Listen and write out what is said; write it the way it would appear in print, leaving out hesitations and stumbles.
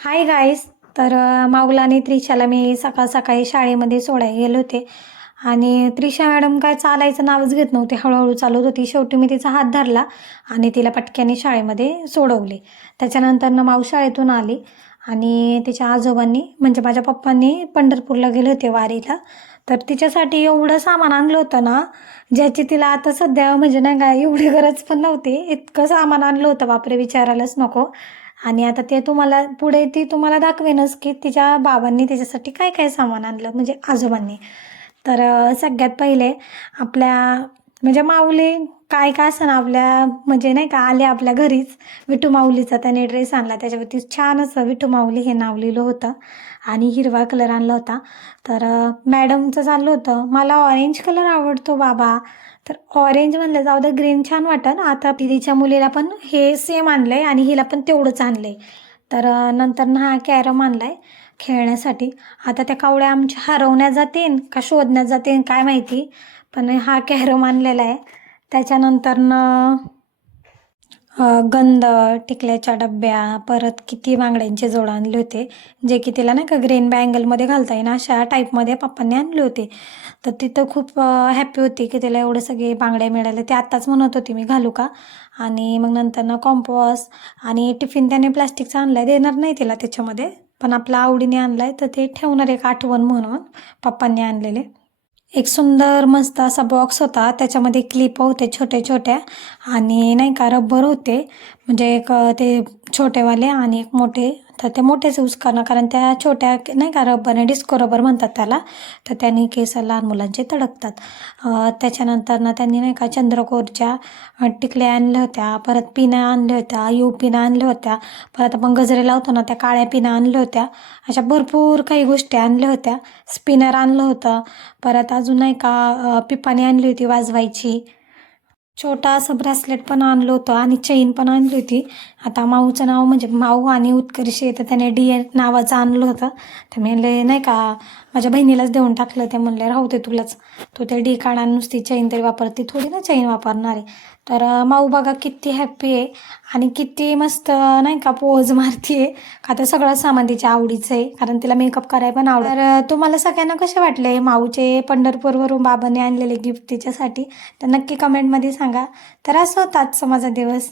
Hi guys. तर माऊला आणि त्रिशाला मी सकाळ सकाळी शाळेमध्ये सोडायला गेले होते आणि त्रिशा मॅडम काय चालायचं नावच घेत नव्हती, हळूहळू चालत होती. शेवटी मी तिचा हात धरला आणि तिला पटक्याने शाळेमध्ये सोडवले. त्याच्यानंतर माऊ शाळेतून आली आणि तिच्या आजोबांनी म्हणजे माझ्या पप्पांनी पंढरपूरला गेले होते वारीला. तर तिच्यासाठी एवढं सामान आणलं होतं ना, ज्याची तिला आता सध्या म्हणजे नाही का एवढी गरज पण नव्हती. इतकं सामान आणलं होतं बापरे, विचारायलाच नको. आणि आता ते तुम्हाला पुढे ती तुम्हाला दाखवेनच की तिच्या बाबांनी तिच्यासाठी काय काय सामान आणलं म्हणजे आजोबांनी. तर सगळ्यात पहिले आपल्या म्हणजे माऊली काय काय असं ना आपल्या म्हणजे नाही का आले आपल्या घरीच. विठू माऊलीचा त्याने ड्रेस आणला, त्याच्यावरती छान असं विठू माऊली हे नाव लिहिलं होतं आणि हिरवा कलर आणला होता. तर मॅडमचं चाललं होतं मला ऑरेंज कलर आवडतो बाबा. तर ऑरेंज म्हणलं जाऊ दे, ग्रीन छान वाटन. आता तिच्या मुलीला पण हे सेम आणलंय आणि हिला पण तेवढंच आणलंय. तर नंतर ना हा कॅरम आणलाय खेळण्यासाठी. आता त्या कावळ्या आमच्या हरवण्यात जातील का शोधण्यात जातील काय माहिती, पण हा कॅरम आणलेला आहे. त्याच्यानंतरनं गंध, टिकल्याच्या डब्या, परत किती बांगड्यांचे जोड आणले होते, जे की तिला नाही का ग्रीन बँगलमध्ये घालता येईन अशा टाईपमध्ये पप्पांनी आणले होते. तर तिथं खूप हॅपी होती की तिला एवढे सगळे बांगड्या मिळाले. ते आत्ताच म्हणत होती मी घालू का. आणि मग नंतर कॉम्पॉस आणि टिफिन त्याने प्लास्टिकचा आणलाय, देणार नाही तिला त्याच्यामध्ये, पण आपल्या आवडीने आणलाय तर ते ठेवणार एक आठवण म्हणून पप्पांनी आणलेले. एक सुंदर मस्त असा बॉक्स होता, त्याच्यामध्ये क्लिप होते छोटे छोट्या आणि नाही का रबर होते. म्हणजे एक ते छोटेवाले आणि एक मोठे. तर ते मोठेच यूज करणं, कारण त्या छोट्या नाही का रबरने डिस्को रबर म्हणतात त्याला, तर त्यांनी केस लहान मुलांचे तडकतात. त्याच्यानंतर त्यांनी नाही का चंद्रकोरच्या टिकल्या आणल्या होत्या, परत पिना आणल्या होत्या, यू पिना आणल्या होत्या, परत आपण गजरे लावतो ना त्या काळ्या पिना आणल्या होत्या. अशा भरपूर काही गोष्टी आणल्या होत्या. स्पिनर आणलं होतं. परत अजून नाही का पिपाणी आणली होती वाजवायची. छोटा असं ब्रेसलेट पण आणलं होतं आणि चेन पण आणली होती. आता माऊचं नाव म्हणजे माऊ आणि उत्कर्ष तर त्याने डी नावाचं आणलं होतं. तर मी म्हणले नाही का माझ्या बहिणीलाच देऊन टाकलं. ते म्हणले राहू दे तुलाच, तो ते डी काढा नुसती चैन तरी वापरते, थोडी ना चैन वापरणार आहे. तर माऊ बघा किती हॅप्पी आहे आणि किती मस्त नाही का पोज मारतीये. का तर सगळं सामान तिच्या आवडीचं आहे, कारण तिला मेकअप करायला पण आवडतं. तर तुम्हाला सगळ्यांना कसे वाटले माऊचे पंढरपूरवरून बाबांनी आणलेले गिफ्ट तिच्यासाठी, तर नक्की कमेंटमध्ये सांगा. तर असं होता आजचा माझा दिवस.